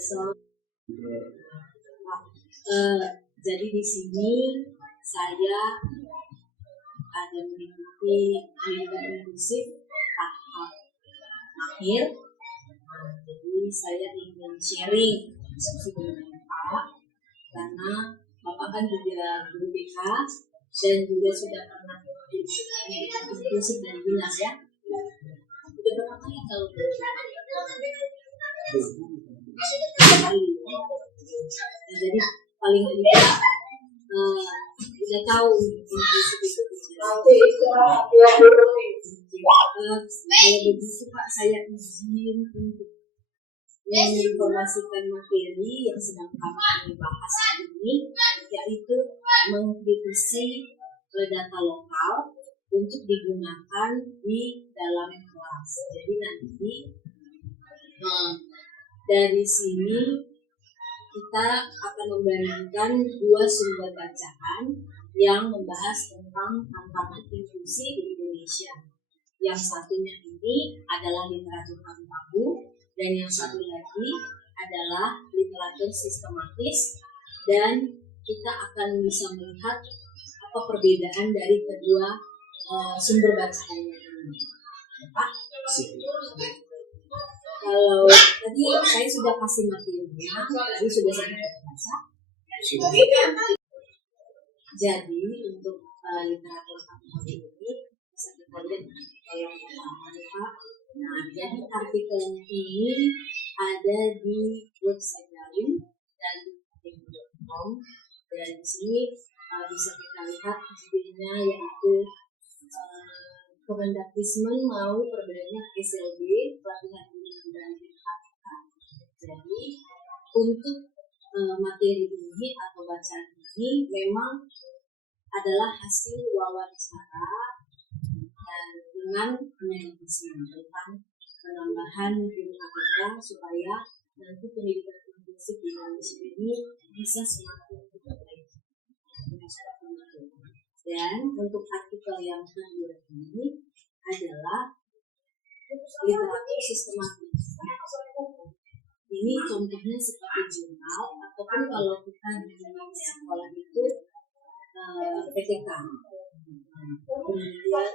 So, jadi di sini saya ada mengikuti pendidikan inklusif tahap akhir. Jadi saya ingin sharing diskusi dengan Pak, karena Bapak kan juga guru BK dan juga sudah pernah pendidikan inklusif dan dinas ya. Sudah berapa kali kalau jadi paling tidak sudah tahu inklusif itu. Kalau begitu Pak, saya izin untuk menginformasikan materi yang sedang kami bahas hari ini, yaitu mengkritisi data lokal untuk digunakan di dalam kelas. Jadi nanti dari sini kita akan membandingkan dua sumber bacaan yang membahas tentang tantangan inklusi di Indonesia. Yang satunya ini adalah literatur abu-abu dan yang satu lagi adalah literatur sistematis, dan kita akan bisa melihat apa perbedaan dari kedua sumber bacaan ini. Pak, kalau tadi saya sudah kasih materinya, tadi sudah saya baca. Jadi untuk literatur abu-abu ini bisa kita lihat kalau Pak. Nah, jadi artikelnya ini ada di website Dalim dan dalim.com, dan di sini bisa kita lihat judulnya yaitu Kemendagdikbud mau perbanyak SLB pelatihan dan KPK. Jadi untuk materi ini atau bacaan ini memang adalah hasil wawancara dan dengan Kemendagdikbud tentang penambahan guru KPK supaya nanti pendidikan inklusif di Indonesia ini bisa semakin diperbaiki. Dan untuk artikel yang kedua ini adalah literatur sistematis. Ini contohnya seperti jurnal ataupun kalau kita di sekolah itu PTK. Kemudian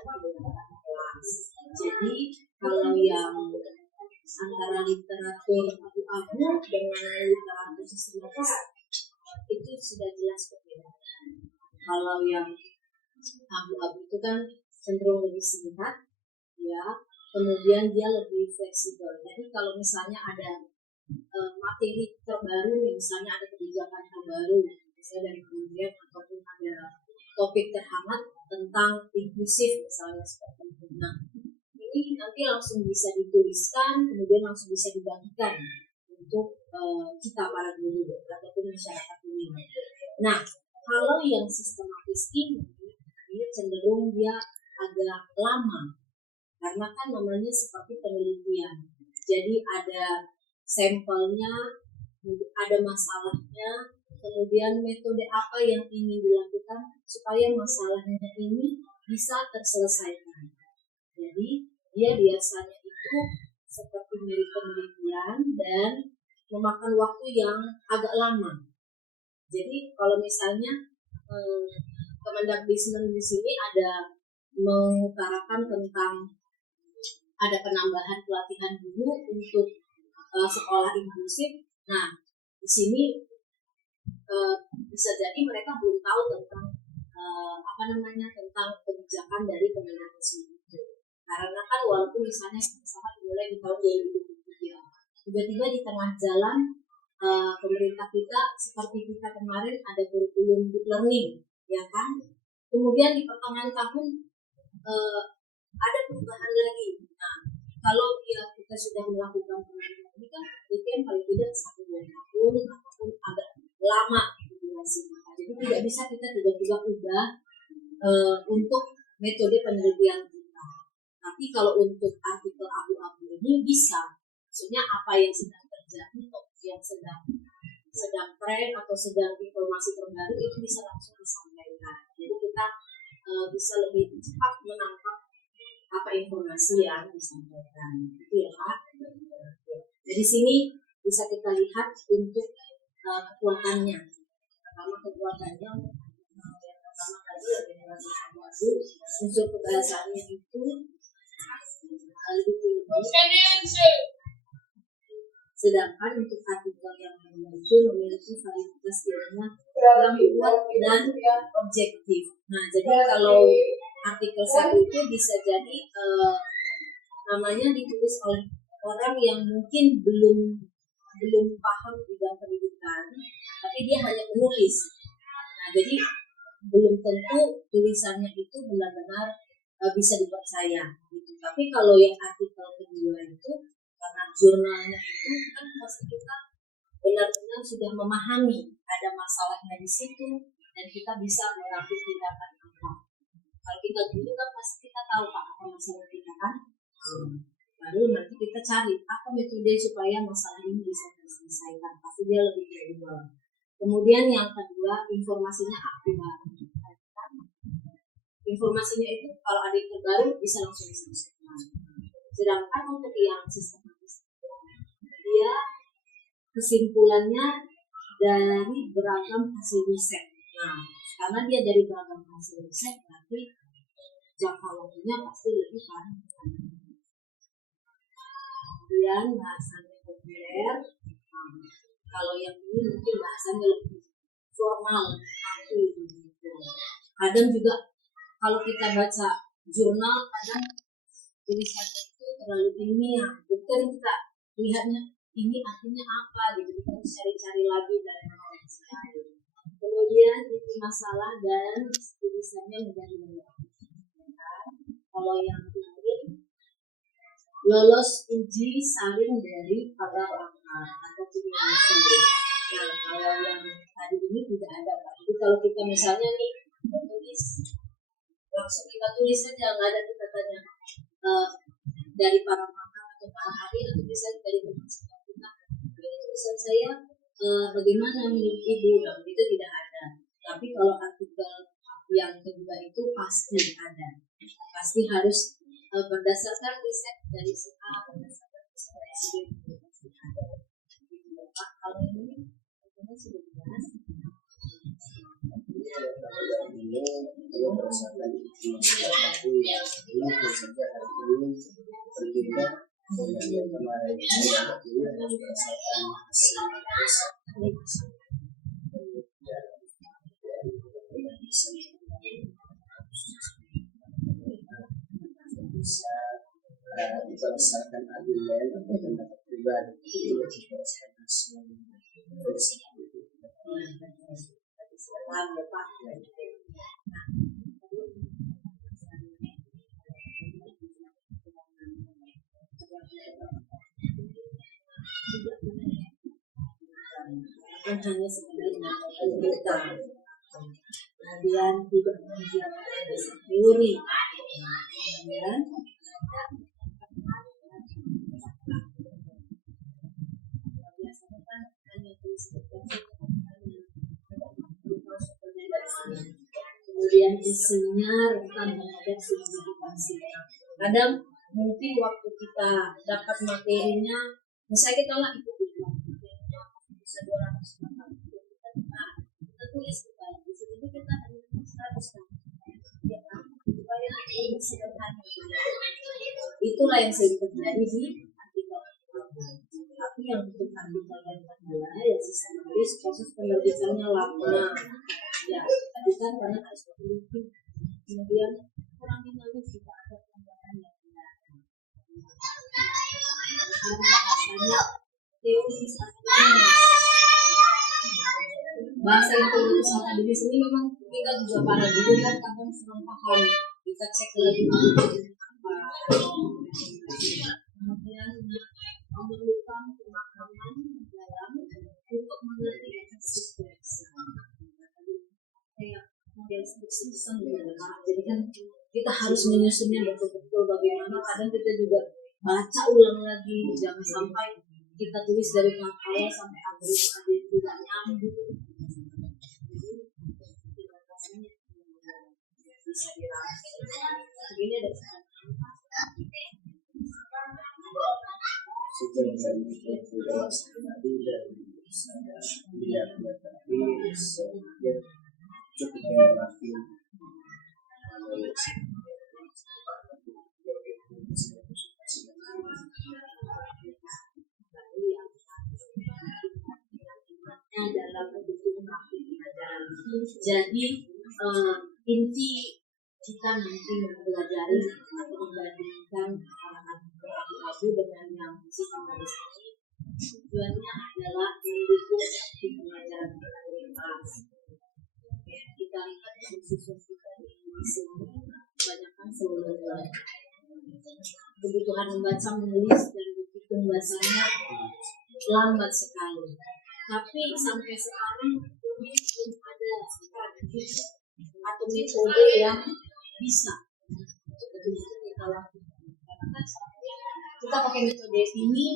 jadi kalau yang antara literatur abu-abu dengan literatur sistematis itu sudah jelas berbeda. Kalau yang abu-abu itu kan cenderung lebih singkat, ya. Kemudian dia lebih fleksibel. Jadi kalau misalnya ada materi terbaru, misalnya ada kebijakan terbaru, misalnya dari kementerian ataupun ada topik terhangat tentang inklusif misalnya seperti itu. Nah, ini nanti langsung bisa dituliskan, kemudian langsung bisa dibagikan untuk kita para guru ataupun masyarakat ini. Nah, kalau yang sistematis ini cenderung dia agak lama, karena kan namanya seperti penelitian. Jadi ada sampelnya, ada masalahnya, kemudian metode apa yang ingin dilakukan supaya masalahnya ini bisa terselesaikan. Jadi dia biasanya itu seperti mirip penelitian dan memakan waktu yang agak lama. Jadi kalau misalnya Kemendagdikbud di sini ada mengutarakan tentang ada penambahan pelatihan guru untuk sekolah inklusif. Nah, di sini bisa jadi mereka belum tahu tentang tentang kebijakan dari Kemendagdikbud itu. Karena kan walaupun misalnya sama dimulai di tahun 2023, tiba-tiba di tengah jalan pemerintah kita seperti kita kemarin ada kurikulum deep learning, ya kan? Kemudian di pertengahan tahun ada perubahan lagi. Nah, kalau kita sudah melakukan perubahan ini kan mungkin paling tidak 1-2 tahun ataupun agak lama durasinya. Jadi tidak bisa kita tiba-tiba ubah untuk metode penelitian kita. Tapi kalau untuk artikel abu-abu ini bisa, maksudnya apa yang sedang terjadi, yang sedang tren atau sedang informasi terbaru itu bisa langsung disampaikan. Jadi kita bisa lebih cepat menangkap apa informasi yang disampaikan. Itu ya Pak. Jadi sini bisa kita lihat untuk kekuatannya. Pertama kekuatannya yang pertama tadi ya generasi abu-abu, unsur kebahasaannya itu lebih tinggi. Sedangkan untuk artikel yang muncul memiliki varietas ilmiah yang kuat dan objektif. Nah, jadi kalau artikel satu itu bisa jadi namanya ditulis oleh orang yang mungkin belum paham bidang pendidikan, tapi dia hanya menulis. Nah, jadi belum tentu tulisannya itu benar-benar bisa dipercaya. Gitu. Tapi kalau yang artikel kedua itu karena jurnalnya itu kan pasti kita benar-benar sudah memahami ada masalahnya di situ dan kita bisa mengambil tindakan apa. Kalau kita dulu kan pasti kita tahu apa masalah kita kan. Baru nanti kita cari apa metode supaya masalah ini bisa diselesaikan. Pasti dia lebih kredibel. Kemudian yang kedua informasinya akurat. Informasinya itu kalau ada yang terbaru bisa langsung diselesaikan. Sedangkan untuk yang sistematis dia kesimpulannya dari beragam hasil riset. Nah, karena dia dari beragam hasil riset berarti jangka waktunya pasti lebih panjang. Kemudian bahasanya populer. Kalau yang ini mungkin bahasanya lebih formal, kadang juga kalau kita baca jurnal kadang tulisannya itu terlalu ilmiah, bukan kita lihatnya ini artinya apa gitu, kita harus cari-cari lagi dari orang lain. Kemudian itu masalah dan tulisannya menjadi banyak. Kalau yang ini lolos uji saling dari para pakar atau peneliti. Nah, kalau yang tadi ini tidak ada, Pak. Jadi kalau kita misalnya nih menulis, langsung kita tulis saja, nggak ada kita tanya dari para pakar atau para ahli atau bisa dari teman kita. Ini tulisan saya bagaimana menurut Ibu? Nah, itu tidak ada. Tapi kalau artikel yang kedua itu pasti ada, pasti harus berdasarkan riset dari A, berdasarkan riset dari B. Kalau ini sudah jelas. Kalau berdasarkan informasi yang belum saja hari ini berbeda dengan yang kemarin ini berdasarkan hasil bisa berdasarkan argumen atau pendapat pribadi itu berdasarkan hasil riset. Bukan hanya sekedar mengatakan kita, kemudian tidak mengerjakan dasar teori, kemudian biasanya kan hanya tulis kemudian isinya rentan terhadap simplifikasi. Kadang mungkin waktu kita dapat materinya, misalnya kita lah ikut bisa 200 kata, kita tulis kita hanya 100 kata, ya kan? Supaya ini sederhana. Itulah yang sering terjadi di artikel. Tapi yang untuk artikel yang kedua yang sistematis proses penerbitannya lama. Ya, tadi kan karena harus berhenti. Kemudian kurang dinamis juga ada tambahan yang benar. Bahasanya teori akademis. Bahasa yang teori akademis ini memang kita juga para guru kan kadang kurang paham. Kita cek lagi apa. Kemudian memerlukan pemahaman dalam untuk mengerti eksistensi. Jadi kan kita harus menyusunnya betul-betul bagaimana. Kadang kita juga baca ulang lagi, jangan sampai kita tulis dari awal sampai akhir tidak nyambung. Bisa dirasakan. Begini ada Sejauh itu dewasa tadi dan saya lihat tadi saya cukup menikmati dalam mendukung praktik pengajaran. Jadi inti kita nanti mempelajari atau membandingkan abu-abu dengan yang psikoanalisis ini, tujuannya adalah mendukung praktik pengajaran kelas. Kita lihat siswa kita di sini kebanyakan seluruh kebutuhan membaca, menulis dan berhitung bahasanya lambat sekali. Tapi sampai sekarang belum ada strategi atau metode yang bisa kita lakukan. Kita pakai metode ini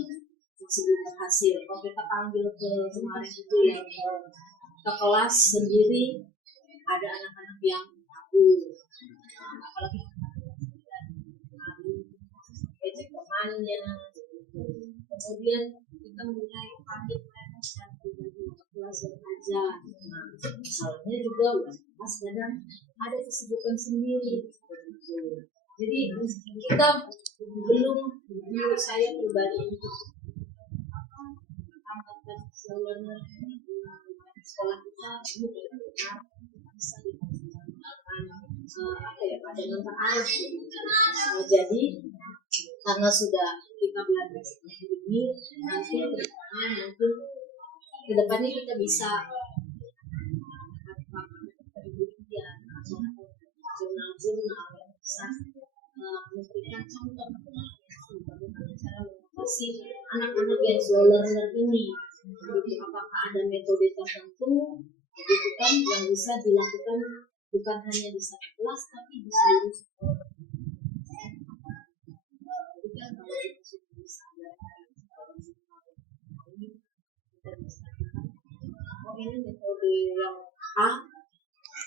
masih belum berhasil. Kalau kita panggil ke kemarin itu yang ke kelas sendiri, ada anak-anak yang tabu, apalagi ejek temannya. Kemudian kita mulai panggil mereka secara pribadi untuk belajar aja. Misalnya juga mas kadang ada kesibukan sendiri. Jadi kita belum, menurut saya pribadi, untuk angkatan learner di sekolah kita benar-benar bisa dilakukan pada nanti arah. Jadi karena sudah kita belajar seperti ini, nanti kedepannya kita bisa jurnal-jurnal yang bisa memberikan contoh bagaimana cara mengawasi anak-anak yang slow learner ini. Jadi apakah ada metode tertentu gitu kan yang bisa dilakukan bukan hanya di satu kelas tapi di seluruh sekolah. Jadi kan kalau kita sudah bisa kita bisa oh ini metode yang A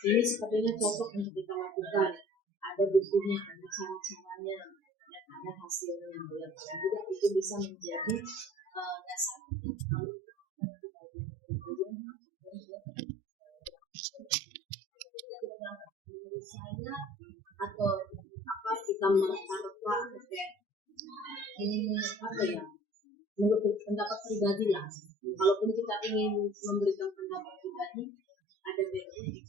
ini sepertinya cocok untuk kita lakukan. Ada bukunya, ada cara-caranya, dan ada hasilnya. Yang juga itu bisa menjadi dasar kalau menurut saya atau apa kita mereka menurut pendapat pribadi lah. Kalaupun kita ingin memberikan pendapat pribadi, ada baiknya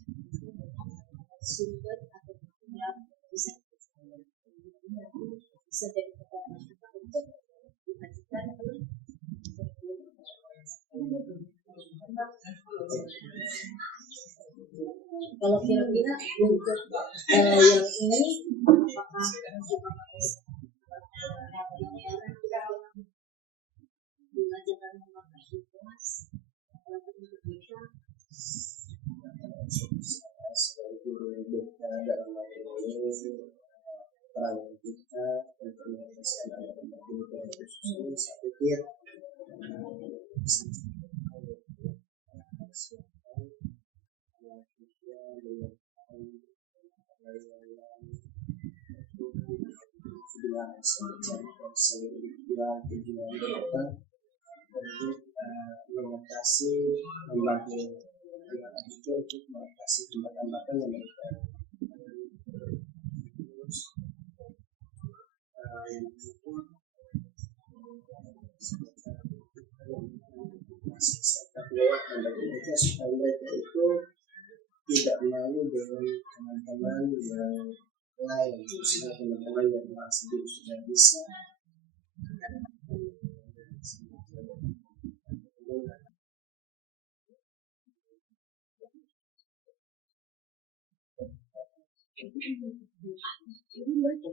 sumber atau yang bisa jadi kita untuk dikajikan kalau kira-kira untuk yang ini apakah belajar memakai kelas untuk kita sebagai guru BK dalam hal ini peran kita untuk menyampaikan anak-anak guru ini saya pikir untuk mengatasi membantu anak-anak itu untuk mengatasi hambatan-hambatan yang mereka yang lewat membantu mereka supaya mereka itu tidak malu dengan teman-teman yang lain, khususnya teman-teman yang merasa diri sudah bisa. Dalam cerita diri mereka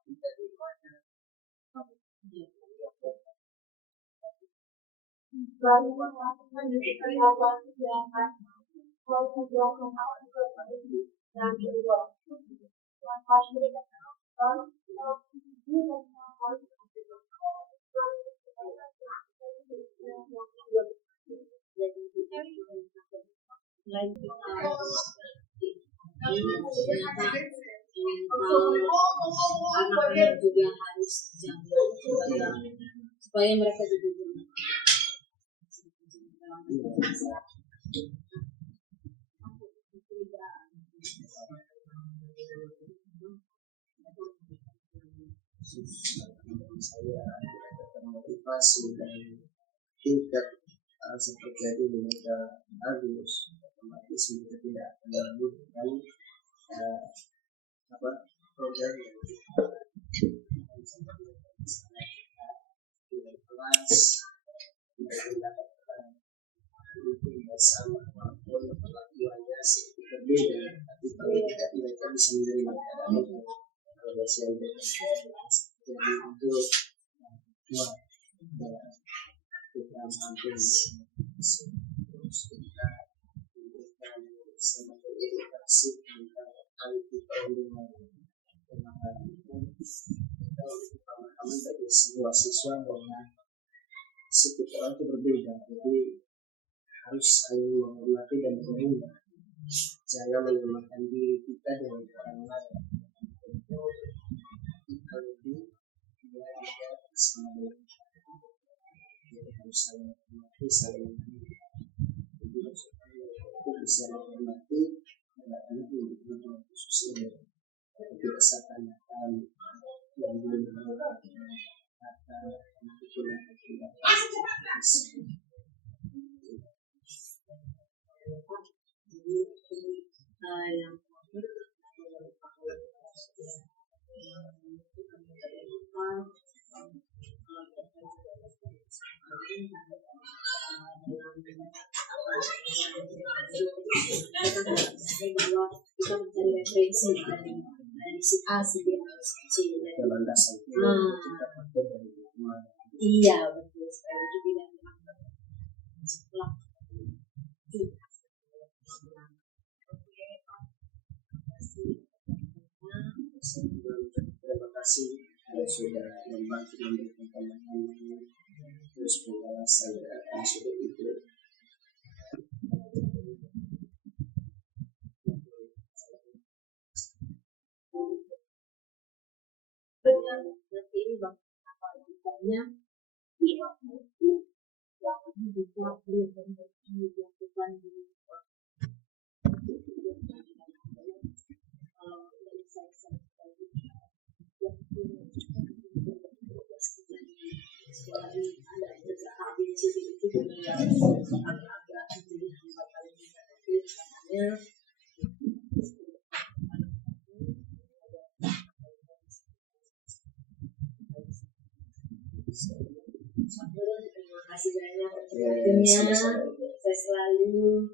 sendiri, Selain kita ini ternyata anak-anak juga harus jaga supaya mereka juga saya termotivasi dan tingkat seperti itu mereka bagus, otomatis mereka tidak akan melakukan program yang kelas mendapatkan itu bersama walaupun perlakuannya sedikit berbeda, tapi kalau tidak mereka bisa menerima keadaan itu kalau biasanya mereka jadi itu kuat kita mampu terus kita memberikan sebagai edukasi tentang anti perundungan pemahaman dari sebuah siswa bahwa setiap orang itu berbeda, jadi harus saling menghormati dan menerima, jangan menyamakan diri kita dengan orang lain. Hal ini dia tidak sama dengan kita harus saling menghormati, saling menerima. Jadi maksudnya itu bisa menghormati anak-anak yang dibutuhkan khususnya kebiasaan yang belum menghormati kata itu tidak yang bahwa kita mencari referensi dari si A, si B, si C. Landasan kita pakai dari mana? Iya betul sekali, juga setelah terima kasih sudah membantu memberikan pandangan terus penjelasan yang sudah itu. Berarti ini bang apa namanya yang bisa dilakukan di kalau dari saya sekolah ini ada kerja ABC itu yang agak-agak menjadi hambatan tapi katanya terima kasih banyak untuk waktunya. Saya selalu